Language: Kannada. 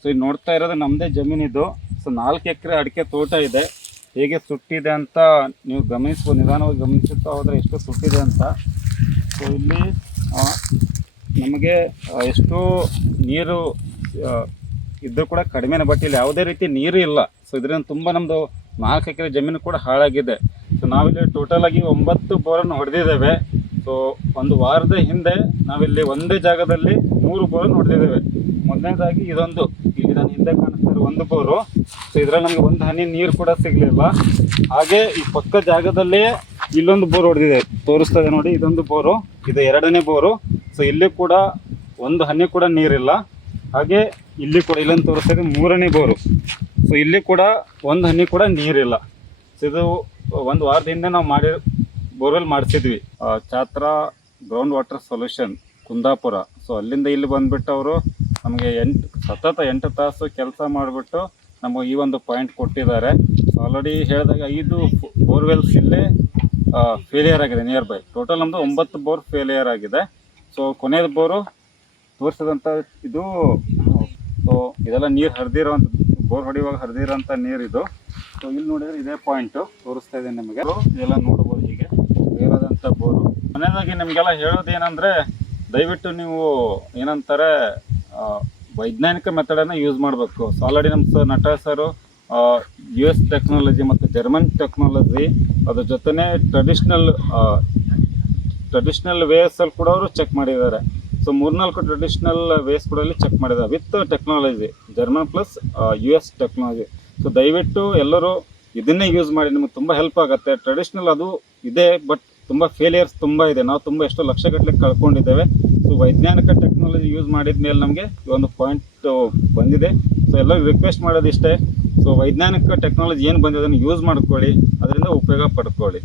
ಸೊ ಇದು ನೋಡ್ತಾ ಇರೋದು ನಮ್ಮದೇ ಜಮೀನಿದು. ಸೊ 4 ಎಕರೆ ಅಡಿಕೆ ತೋಟ ಇದೆ. ಹೇಗೆ ಸುಟ್ಟಿದೆ ಅಂತ ನೀವು ನಿಧಾನವಾಗಿ ಗಮನಿಸುತ್ತಾ ಹೋದರೆ ಎಷ್ಟು ಸುಟ್ಟಿದೆ ಅಂತ. ಸೊ ಇಲ್ಲಿ ನಮಗೆ ಎಷ್ಟು ನೀರು ಇದ್ದರೂ ಕೂಡ ಕಡಿಮೆನೇ, ಬಟ್ ಇಲ್ಲಿ ಯಾವುದೇ ರೀತಿ ನೀರು ಇಲ್ಲ. ಸೊ ಇದರಿಂದ ತುಂಬ ನಮ್ಮದು 4 ಎಕರೆ ಜಮೀನು ಕೂಡ ಹಾಳಾಗಿದೆ. ಸೊ ನಾವಿಲ್ಲಿ ಟೋಟಲಾಗಿ 9 ಬೋರನ್ನು ಹೊಡೆದಿದ್ದೇವೆ. ಸೊ ಒಂದು ವಾರದ ಹಿಂದೆ ನಾವಿಲ್ಲಿ ಒಂದೇ ಜಾಗದಲ್ಲಿ 3 ಬೋರನ್ನು ಹೊಡೆದಿದ್ದೇವೆ. ಮೊದಲನೇದಾಗಿ ಇದೊಂದು ಇಲ್ಲಿ ನಾನು ಹಿಂದೆ ಕಾಣಿಸ್ತಾ ಇರೋ ಒಂದು ಬೋರು. ಸೊ ಇದರಲ್ಲಿ ನಮಗೆ ಒಂದು ಹನಿ ನೀರು ಕೂಡ ಸಿಗಲಿಲ್ಲ. ಹಾಗೆ ಈ ಪಕ್ಕ ಜಾಗದಲ್ಲೇ ಇಲ್ಲೊಂದು ಬೋರ್ ಹೊಡೆದಿದೆ, ತೋರಿಸ್ತದೆ ನೋಡಿ. ಇದೊಂದು ಬೋರು, ಇದು 2ನೇ ಬೋರು. ಸೊ ಇಲ್ಲಿ ಕೂಡ ಒಂದು ಹನಿ ಕೂಡ ನೀರಿಲ್ಲ. ಹಾಗೆ ಇಲ್ಲಿ ಕೂಡ ಇಲ್ಲೊಂದು ತೋರಿಸ್ತಾ ಇದೆ 3ನೇ ಬೋರು. ಸೊ ಇಲ್ಲಿ ಕೂಡ ಒಂದು ಹನಿ ಕೂಡ ನೀರಿಲ್ಲ. ಸೊ ಇದು ಒಂದು ವಾರದ ಹಿಂದೆ ನಾವು ಬೋರ್ವೆಲ್ ಮಾಡಿಸಿದ್ವಿ, Chhatra ground water solution Kundapur. So ಅಲ್ಲಿಂದ ಇಲ್ಲಿ ಬಂದುಬಿಟ್ಟು ಅವರು ನಮಗೆ 8 ತಾಸು ಕೆಲಸ ಮಾಡಿಬಿಟ್ಟು ನಮಗೆ ಈ ಒಂದು ಪಾಯಿಂಟ್ ಕೊಟ್ಟಿದ್ದಾರೆ. ಸೊ ಆಲ್ರೆಡಿ ಹೇಳಿದಾಗ 5 ಬೋರ್ವೆಲ್ಸ್ ಇಲ್ಲೇ ಫೇಲಿಯರ್ ಆಗಿದೆ ನಿಯರ್ ಬೈ. ಟೋಟಲ್ ನಮ್ಮದು 9 ಬೋರ್ ಫೇಲಿಯರ್ ಆಗಿದೆ. ಸೊ ಕೊನೆಯದು ಬೋರು ತೋರಿಸಿದಂಥ ಇದು. ಸೊ ಇದೆಲ್ಲ ನೀರು ಹರಿದಿರೋಂಥ, ಬೋರ್ ಹೊಡೆಯುವಾಗ ಹರಿದಿರೋಂಥ ನೀರು ಇದು. ಸೊ ಇಲ್ಲಿ ನೋಡಿದರೆ ಇದೇ ಪಾಯಿಂಟು ತೋರಿಸ್ತಾ ಇದೆ ನಿಮಗೆ. ಇದೆಲ್ಲ ನೋಡ್ಬೋದು, ಹೀಗೆ ಇರೋದಂಥ ಬೋರು. ಕೊನೆಯದಾಗಿ ನಿಮಗೆಲ್ಲ ಹೇಳೋದೇನೆಂದರೆ, ದಯವಿಟ್ಟು ನೀವು ಏನಂತಾರೆ ವೈಜ್ಞಾನಿಕ ಮೆಥಡನ್ನು ಯೂಸ್ ಮಾಡಬೇಕು. ಸೊ ಆಲ್ರೆಡಿ ನಮ್ಮ ನಟರಾಜ್ ಸರು US ಟೆಕ್ನಾಲಜಿ ಮತ್ತು ಜರ್ಮನ್ ಟೆಕ್ನಾಲಜಿ ಅದ್ರ ಜೊತೆನೇ ಟ್ರೆಡಿಷ್ನಲ್ ವೇಸಲ್ಲಿ ಕೂಡ ಅವರು ಚೆಕ್ ಮಾಡಿದ್ದಾರೆ. ಸೊ 3-4 ಟ್ರೆಡಿಷ್ನಲ್ ವೇಸ್ ಕೂಡ ಇಲ್ಲಿ ಚೆಕ್ ಮಾಡಿದ್ದಾರೆ with technology, German plus US technology. So ದಯವಿಟ್ಟು ಎಲ್ಲರೂ ಇದನ್ನೇ ಯೂಸ್ ಮಾಡಿ, ನಿಮಗೆ ತುಂಬ ಹೆಲ್ಪ್ ಆಗುತ್ತೆ. ಟ್ರೆಡಿಷ್ನಲ್ ಅದು ಇದೆ, ಬಟ್ ತುಂಬ ಫೇಲಿಯರ್ಸ್ ತುಂಬ ಇದೆ. ನಾವು ಎಷ್ಟೋ ಲಕ್ಷಗಟ್ಟಲೆ ಕಳ್ಕೊಂಡಿದ್ದೇವೆ. ಸೊ ವೈಜ್ಞಾನಿಕ ಟೆಕ್ನಾಲಜಿ ಯೂಸ್ ಮಾಡಿದ ಮೇಲೆ ನಮಗೆ ಈ ಒಂದು ಪಾಯಿಂಟ್ ಬಂದಿದೆ. ಸೊ ಎಲ್ಲರೂ ರಿಕ್ವೆಸ್ಟ್ ಮಾಡೋದಿಷ್ಟೇ, ಸೊ ವೈಜ್ಞಾನಿಕ ಟೆಕ್ನಾಲಜಿ ಏನು ಬಂದಿದೆ ಅದನ್ನು ಯೂಸ್ ಮಾಡ್ಕೊಳ್ಳಿ, ಅದರಿಂದ ಉಪಯೋಗ ಪಡ್ಕೊಳ್ಳಿ.